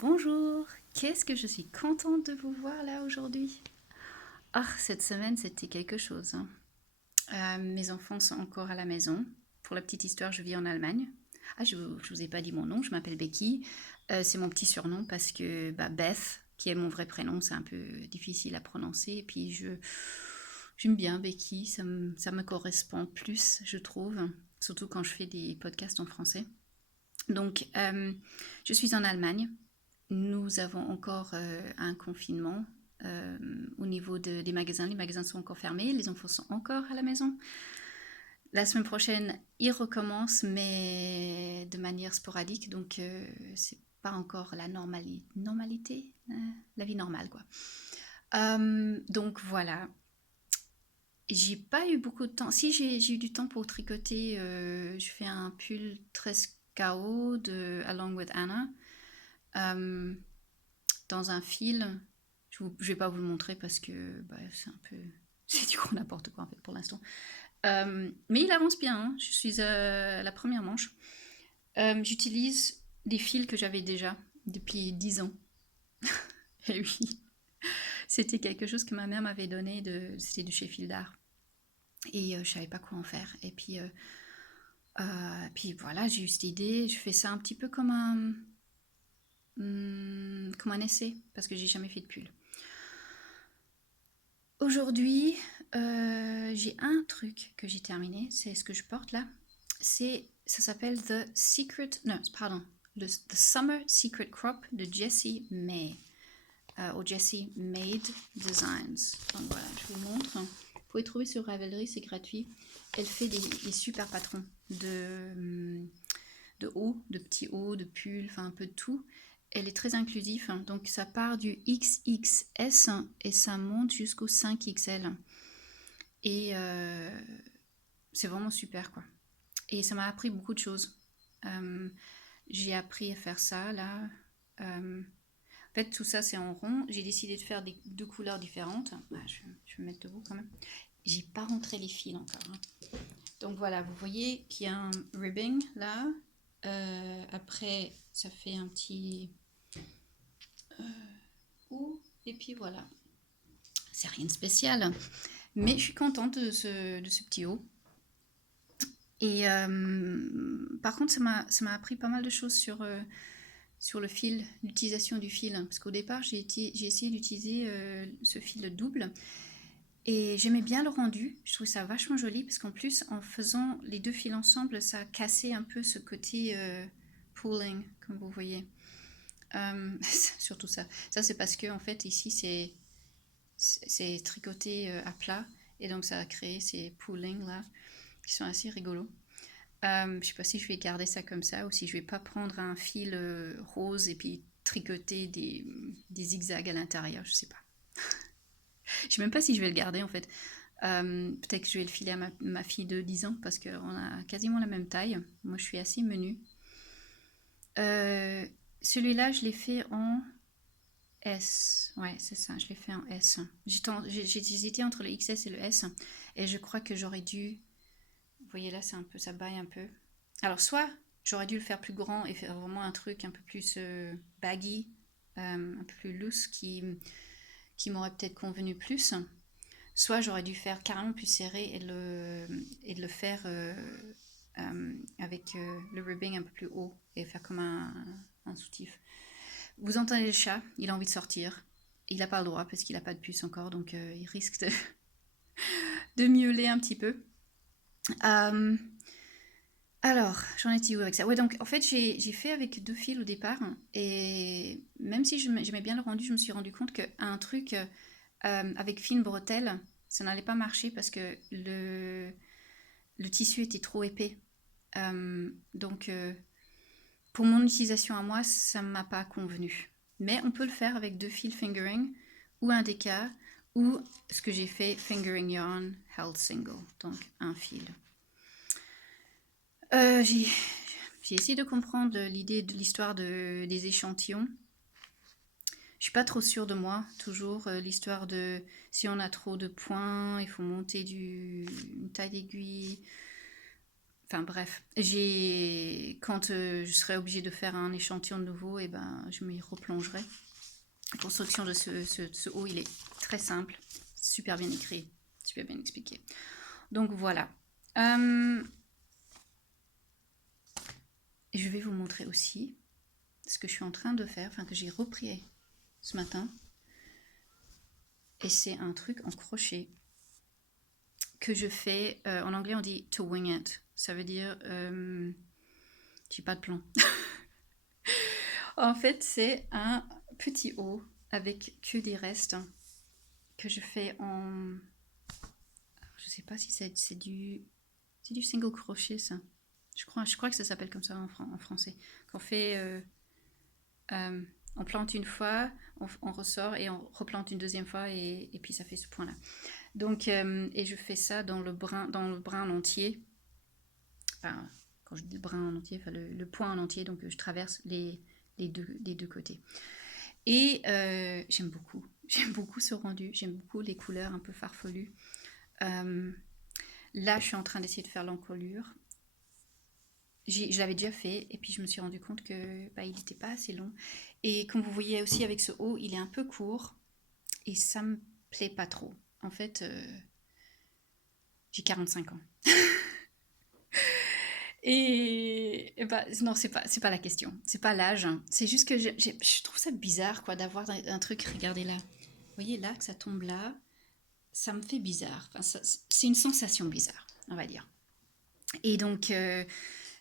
Bonjour, qu'est-ce que je suis contente de vous voir là aujourd'hui. Ah, cette semaine c'était quelque chose, hein. Mes enfants sont encore à la maison. Pour la petite histoire, je vis en Allemagne. Ah, je vous ai pas dit mon nom, je m'appelle Becky. C'est mon petit surnom parce que Beth, qui est mon vrai prénom, c'est un peu difficile à prononcer. Et puis j'aime bien Becky, ça me correspond plus, je trouve, surtout quand je fais des podcasts en français. Donc, je suis en Allemagne. Nous avons encore un confinement euh, au niveau des magasins. Les magasins sont encore fermés, les enfants sont encore à la maison. La semaine prochaine, ils recommencent, mais de manière sporadique, donc c'est pas encore la normalité, la vie normale, quoi. Donc voilà, j'ai pas eu beaucoup de temps. Si j'ai eu du temps pour tricoter, je fais un pull 13 KO de Along with Anna. Euh, dans un fil. Je vais pas vous le montrer parce que c'est un peu. C'est du gros n'importe quoi en fait pour l'instant. Mais il avance bien, hein. Je suis à la première manche. J'utilise des fils que j'avais déjà depuis 10 ans. Et oui, c'était quelque chose que ma mère m'avait donné, c'était de chez Fil d'Art. Et je savais pas quoi en faire. Et puis voilà, j'ai eu cette idée. Je fais ça un petit peu comme un essai parce que j'ai jamais fait de pull. Aujourd'hui, j'ai un truc que j'ai terminé, c'est ce que je porte là. Ça s'appelle The Secret, non, pardon, The Summer Secret Crop de Jessie May, ou Jessie Made Designs. Donc voilà, je vous montre. Vous pouvez trouver sur Ravelry, c'est gratuit. Elle fait des super patrons de hauts, de petits hauts, de pulls, enfin un peu de tout. Elle est très inclusive, hein. Donc ça part du XXS et ça monte jusqu'au 5XL. Et c'est vraiment super, quoi. Et ça m'a appris beaucoup de choses. Euh, j'ai appris à faire ça, là. En fait, tout ça, c'est en rond. J'ai décidé de faire deux couleurs différentes. Je vais me mettre debout quand même. J'ai pas rentré les fils encore, hein. Donc voilà, vous voyez qu'il y a un ribbing là. Après, ça fait un petit haut. Et puis voilà. C'est rien de spécial. Mais je suis contente de ce petit haut. Et par contre, ça m'a appris pas mal de choses sur le fil, l'utilisation du fil. Parce qu'au départ, j'ai essayé d'utiliser ce fil double. Et j'aimais bien le rendu. Je trouvais ça vachement joli. Parce qu'en plus, en faisant les deux fils ensemble, ça cassait un peu ce côté pooling, comme vous voyez. Surtout ça. Ça, c'est parce que, en fait, ici, c'est tricoté à plat. Et donc, ça a créé ces poolings là, qui sont assez rigolos. Je sais pas si je vais garder ça comme ça ou si je vais pas prendre un fil rose et puis tricoter des zigzags à l'intérieur, je sais pas. Je sais même pas si je vais le garder en fait. Peut-être que je vais le filer à ma fille de 10 ans parce qu'on a quasiment la même taille. Moi je suis assez menue. Euh, Celui-là je l'ai fait en S. Ouais, c'est ça, je l'ai fait en S. J'ai hésité entre le XS et le S et je crois que j'aurais dû. Vous voyez là, c'est un peu, ça baille un peu. Alors, soit j'aurais dû le faire plus grand et faire vraiment un truc un peu plus baggy, un peu plus loose qui m'aurait peut-être convenu plus. Soit j'aurais dû faire carrément plus serré et de le faire avec le ribbing un peu plus haut et faire comme un soutif. Vous entendez le chat, il a envie de sortir. Il n'a pas le droit parce qu'il n'a pas de puce encore, donc il risque de miauler un petit peu. Euh, Alors, j'en étais où avec ça? Ouais, donc en fait, j'ai fait avec deux fils au départ, et même si j'aimais bien le rendu, je me suis rendu compte qu'un truc avec fine bretelle, ça n'allait pas marcher parce que le tissu était trop épais. Donc, pour mon utilisation à moi, ça ne m'a pas convenu. Mais on peut le faire avec deux fils fingering, ou un DK, ou ce que j'ai fait, fingering yarn held single, donc un fil. Euh, j'ai J'ai essayé de comprendre l'idée de l'histoire des échantillons. Je suis pas trop sûre de moi, toujours. L'histoire de si on a trop de points, il faut monter une taille d'aiguille. Enfin bref, quand je serai obligée de faire un échantillon de nouveau, et ben, je m'y replongerai. La construction de ce haut, il est très simple, super bien écrit, super bien expliqué. Donc voilà. Et je vais vous montrer aussi ce que je suis en train de faire, enfin que j'ai repris ce matin. Et c'est un truc en crochet que je fais, en anglais on dit to wing it. Ça veut dire, j'ai pas de plan. En fait, c'est un petit haut avec que des restes que je fais en... Je sais pas si c'est du single crochet, ça. Je crois que ça s'appelle comme ça en français. Qu'on fait... on plante une fois, on ressort et on replante une deuxième fois et puis ça fait ce point-là. Donc, et je fais ça dans le brin en entier. Enfin, quand je dis le brin en entier, enfin le point en entier, donc je traverse les deux côtés. Et j'aime beaucoup ce rendu, j'aime beaucoup les couleurs un peu farfelues. Là, je suis en train d'essayer de faire l'encolure. Je l'avais déjà fait et puis je me suis rendu compte que il n'était pas assez long. Et comme vous voyez aussi avec ce haut, il est un peu court et ça me plaît pas trop. En fait, j'ai 45 ans. Et bah, non, c'est pas la question. C'est pas l'âge. C'est juste que je trouve ça bizarre, quoi, d'avoir un truc. Regardez là. Vous voyez là que ça tombe là. Ça me fait bizarre. Enfin, c'est une sensation bizarre, on va dire. Et donc,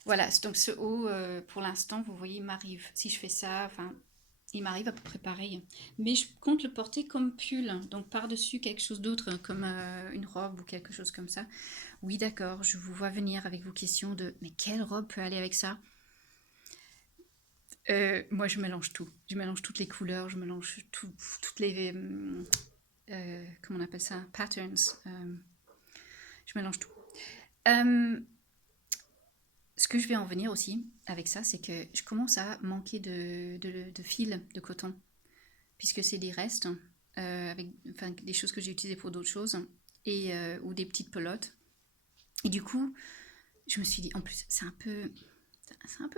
voilà. Donc, ce haut, pour l'instant, vous voyez, il m'arrive. Si je fais ça, enfin, il m'arrive à peu près pareil. Mais je compte le porter comme pull. Donc, par-dessus quelque chose d'autre, comme une robe ou quelque chose comme ça. Oui, d'accord, je vous vois venir avec vos questions de mais quelle robe peut aller avec ça? Moi, je mélange tout. Je mélange toutes les couleurs, je mélange toutes les. Comment on appelle ça? Patterns. Je mélange tout. Ce que je vais en venir aussi avec ça, c'est que je commence à manquer de fil de coton, puisque c'est des restes, avec enfin, des choses que j'ai utilisées pour d'autres choses, ou des petites pelotes. Et du coup, je me suis dit, en plus, c'est un peu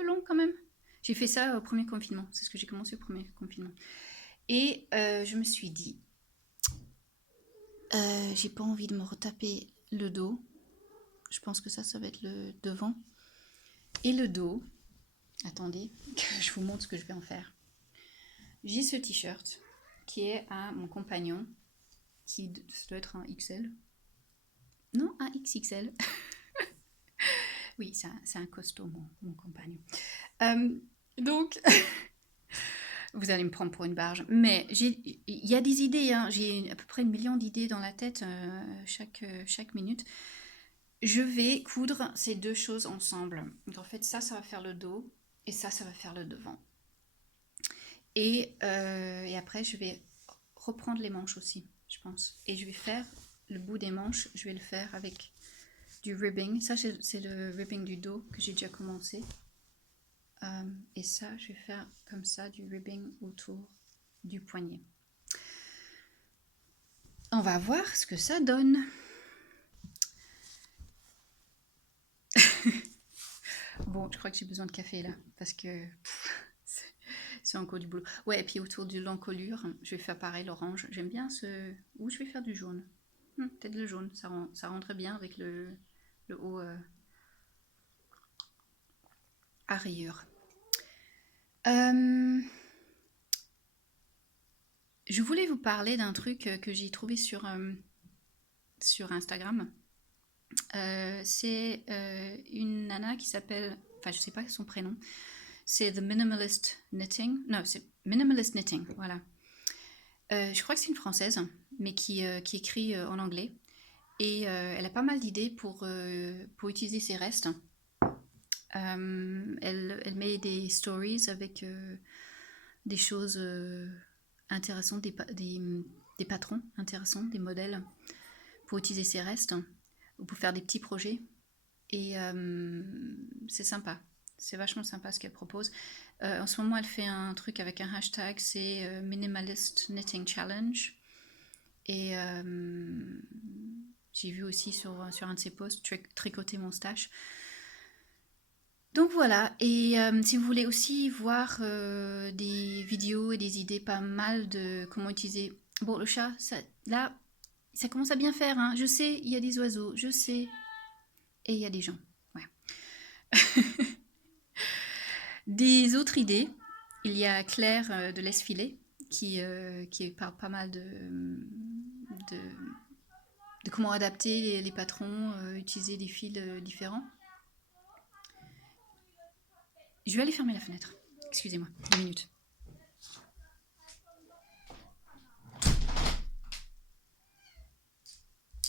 long quand même. J'ai fait ça au premier confinement, c'est ce que j'ai commencé au premier confinement. Et je me suis dit, j'ai pas envie de me retaper le dos. Je pense que ça va être le devant. Et le dos, attendez, que je vous montre ce que je vais en faire. J'ai ce t-shirt qui est à mon compagnon, ça doit être un XL. Non, un XXL. Oui, c'est un costaud, mon compagnon. Donc, vous allez me prendre pour une barge. Mais il y a des idées, hein. J'ai à peu près 1 million d'idées dans la tête chaque minute. Je vais coudre ces deux choses ensemble. Donc en fait, ça va faire le dos et ça va faire le devant. Et après, je vais reprendre les manches aussi, je pense. Et je vais faire le bout des manches, je vais le faire avec du ribbing. Ça, c'est le ribbing du dos que j'ai déjà commencé. Et ça, je vais faire comme ça, du ribbing autour du poignet. On va voir ce que ça donne. Bon, je crois que j'ai besoin de café là, parce que c'est encore du boulot. Ouais, et puis autour de l'encolure, je vais faire pareil, l'orange. J'aime bien ce... Ou je vais faire du jaune. Peut-être le jaune, ça rendrait bien avec le haut à rayures. Je voulais vous parler d'un truc que j'ai trouvé sur Instagram. C'est une nana qui s'appelle, enfin je sais pas son prénom, c'est The Minimalist Knitting. Non, c'est Minimalist Knitting, voilà. Je crois que c'est une française, mais qui écrit en anglais. Et elle a pas mal d'idées pour utiliser ses restes. Elle met des stories avec des choses intéressantes, des patrons intéressants, des modèles pour utiliser ses restes ou pour faire des petits projets. Et c'est sympa. C'est vachement sympa ce qu'elle propose. En ce moment, elle fait un truc avec un hashtag, c'est Minimalist Knitting Challenge. Et j'ai vu aussi sur un de ses posts, tricoter mon stash. Donc voilà, et si vous voulez aussi voir des vidéos et des idées pas mal de comment utiliser... Bon, le chat, là, ça commence à bien faire, hein. Je sais, il y a des oiseaux, je sais, et il y a des gens. Ouais. Des autres idées, il y a Claire de l'Esfilé qui parle pas mal de, de comment adapter les patrons, utiliser des fils différents. Je vais aller fermer la fenêtre. Excusez-moi, 2 minutes.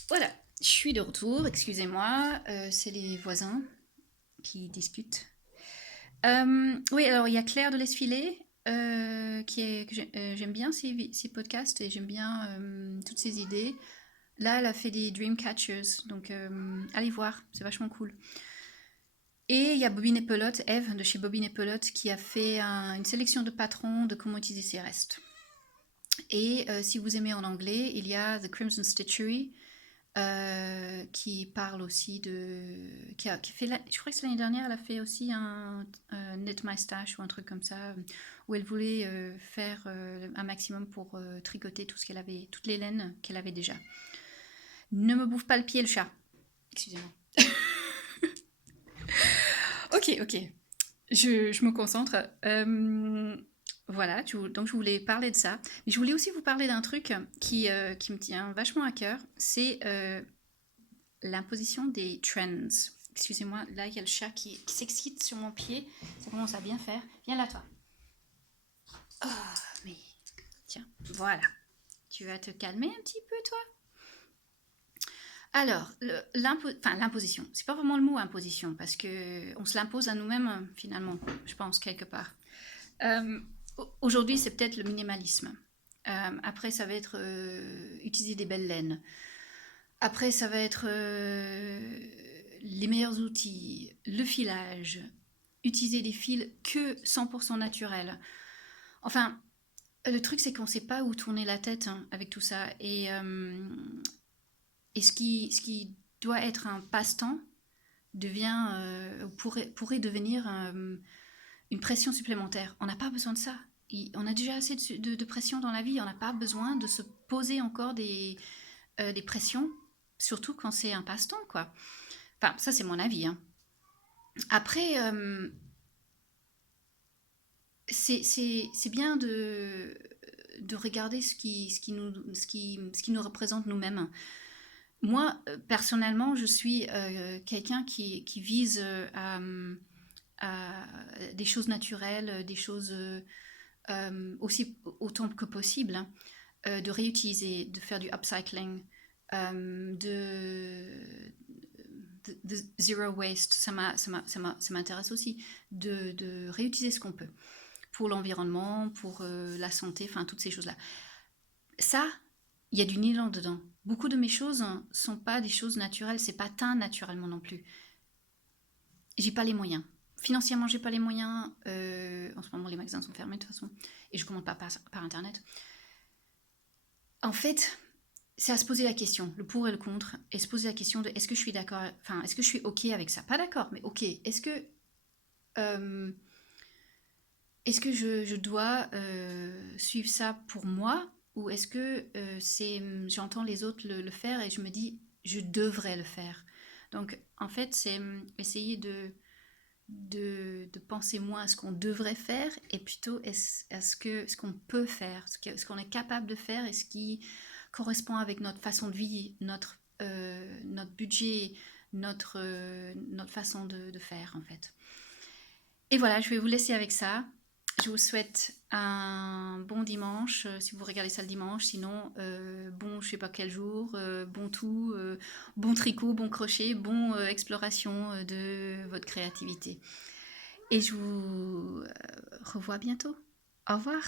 Voilà, je suis de retour, excusez-moi, c'est les voisins qui discutent. Oui, alors il y a Claire de l'Esfilé, j'aime bien ses podcasts et j'aime bien toutes ses idées. Là, elle a fait des Dream Catchers, donc allez voir, c'est vachement cool. Et il y a Bobine et Pelote, Eve de chez Bobine et Pelote, qui a fait une sélection de patrons de comment utiliser ses restes. Et si vous aimez en anglais, il y a The Crimson Stitchery, qui parle aussi de... qui fait je crois que c'est l'année dernière, elle a fait aussi un Knit My Stash ou un truc comme ça, où elle voulait faire un maximum pour tricoter tout ce qu'elle avait, toutes les laines qu'elle avait déjà. Ne me bouffe pas le pied, le chat. Excusez-moi. Ok, ok. Je me concentre. Voilà, donc je voulais parler de ça. Mais je voulais aussi vous parler d'un truc qui me tient vachement à cœur. C'est l'imposition des trends. Excusez-moi, là il y a le chat qui s'excite sur mon pied. Ça commence à bien faire. Viens là, toi. Oh, mais tiens, voilà. Tu vas te calmer un petit peu, toi. Alors, l'imposition, c'est pas vraiment le mot imposition, parce que on se l'impose à nous-mêmes, finalement, je pense, quelque part. Euh, Aujourd'hui, c'est peut-être le minimalisme. Après, ça va être utiliser des belles laines. Après, ça va être les meilleurs outils, le filage, utiliser des fils que 100% naturels. Enfin, le truc, c'est qu'on ne sait pas où tourner la tête hein, avec tout ça. Et ce qui doit être un passe-temps devient, pourrait devenir une pression supplémentaire. On n'a pas besoin de ça. On a déjà assez de pression dans la vie. On n'a pas besoin de se poser encore des pressions, surtout quand c'est un passe-temps, quoi. Enfin, ça, c'est mon avis. Hein. Après, c'est bien de regarder ce qui nous représente nous-mêmes. Moi, personnellement, je suis quelqu'un qui vise à des choses naturelles, des choses aussi autant que possible, hein, de réutiliser, de faire du upcycling, de zero waste, ça m'intéresse aussi, de réutiliser ce qu'on peut pour l'environnement, pour la santé, enfin toutes ces choses-là. Ça, il y a du nylon dedans. Beaucoup de mes choses ne sont pas des choses naturelles, c'est pas teint naturellement non plus. J'ai pas les moyens. Financièrement, j'ai pas les moyens. En ce moment, les magasins sont fermés de toute façon. Et je commande pas par Internet. En fait, c'est à se poser la question, le pour et le contre, et se poser la question de est-ce que je suis d'accord, enfin, est-ce que je suis OK avec ça? Pas d'accord, mais OK. Euh, est-ce que je dois suivre ça pour moi ou est-ce que j'entends les autres le faire et je me dis je devrais le faire. Donc en fait c'est essayer de penser moins à ce qu'on devrait faire et plutôt à ce qu'on peut faire, ce qu'on est capable de faire et ce qui correspond avec notre façon de vie, notre budget, notre façon de faire en fait. Et voilà, je vais vous laisser avec ça. Je vous souhaite un bon dimanche, si vous regardez ça le dimanche. Sinon, bon, je sais pas quel jour, bon tout, bon tricot, bon crochet, bon exploration de votre créativité. Et je vous revois bientôt. Au revoir.